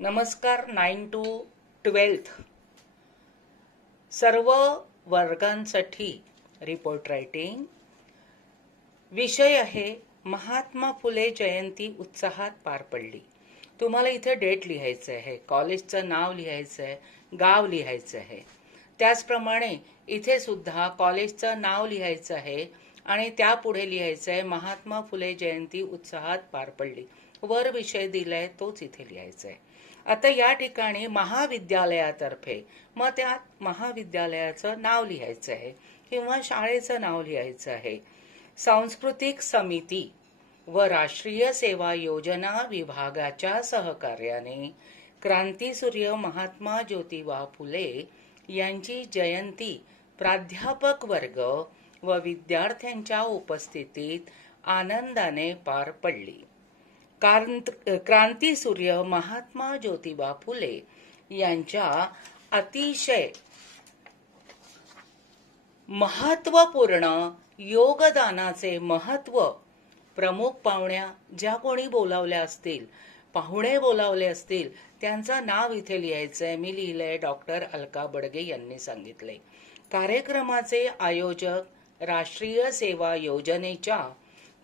नमस्कार nine to twelfth सर्व वर्गांसाठी रिपोर्ट रायटिंग विषय आहे महात्मा फुले जयंती उत्साहात पार पडली. तुम्हाला इथे डेट लिहायचं आहे कॉलेजचं नाव लिहायचं आहे गाव लिहायचं आहे. त्याचप्रमाणे इथे सुद्धा कॉलेजचं नाव लिहायचं आहे आणि त्यापुढे लिहायचं आहे महात्मा फुले जयंती उत्साहात पार पडली. वर विषय दिलाय तोच इथे लिहायचा आहे. आता या ठिकाणी महाविद्यालयातर्फे मग त्यात महाविद्यालयाचं नाव लिहायचं आहे किंवा शाळेचं नाव लिहायचं आहे. सांस्कृतिक समिती व राष्ट्रीय सेवा योजना विभागाच्या सहकार्याने क्रांतीसूर्य महात्मा ज्योतिबा फुले यांची जयंती प्राध्यापक वर्ग व विद्यार्थ्यांच्या उपस्थितीत आनंदाने पार पडली. क्रांतीसूर्य महात्मा ज्योतिबा फुले यांच्या अतिशय महत्त्वपूर्ण योगदानाचे महत्त्व प्रमुख पाहुण्या ज्या कोणी बोलावल्या असतील पाहुणे बोलावले असतील त्यांचं नाव इथे लिहायचं आहे मी लिहिलंय डॉक्टर अलका बडगे यांनी सांगितले कार्यक्रमाचे आयोजक राष्ट्रीय सेवा योजनेच्या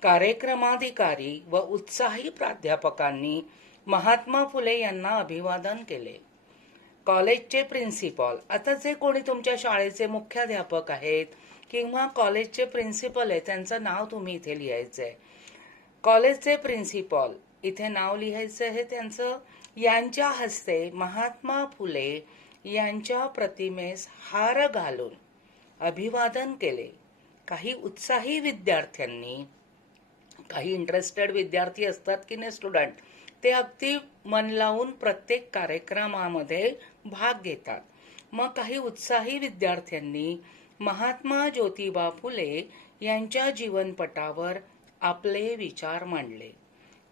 कार्यक्रमाधिकारी व उत्साही प्राध्यापकांनी महात्मा फुले यांना अभिवादन केले. कॉलेजचे प्रिन्सिपॉल आता जे कोणी तुमच्या शाळेचे मुख्याध्यापक आहेत किंवा कॉलेजचे प्रिन्सिपल आहे त्यांचं नाव तुम्ही इथे लिहायचं आहे कॉलेजचे प्रिन्सिपॉल इथे नाव लिहायचं आहे त्यांचं. यांच्या हस्ते महात्मा फुले यांच्या प्रतिमेस हार घालून अभिवादन केले. काही उत्साही विद्यार्थ्यांनी काही इंटरेस्टेड विद्यार्थी असतात की नाही स्टुडंट ते अगदी मन लावून प्रत्येक कार्यक्रमामध्ये भाग घेतात. मग काही उत्साही विद्यार्थ्यांनी महात्मा ज्योतिबा फुले यांच्या जीवनपटावर आपले विचार मांडले.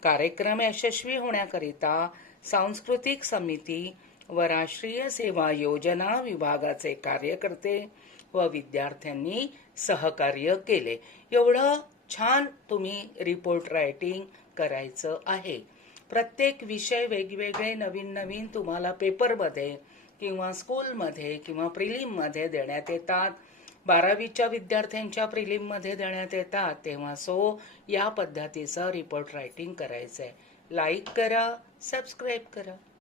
कार्यक्रम यशस्वी होण्याकरिता सांस्कृतिक समिती व राष्ट्रीय सेवा योजना विभागाचे कार्यकर्ते व विद्यार्थ्यांनी सहकार्य केले. एवढं छान तुम्ही रिपोर्ट रायटिंग करायचं आहे. प्रत्येक विषय वेगवेगळे नवीन नवीन तुम्हाला पेपरमध्ये किंवा स्कूलमध्ये किंवा प्रिलिममध्ये देण्यात येतात. बारावीच्या विद्यार्थ्यांच्या प्रिलिममध्ये देण्यात येतात. तेव्हा सो या पद्धतीचं रिपोर्ट रायटिंग करायचं आहे लाईक करा सबस्क्राईब करा.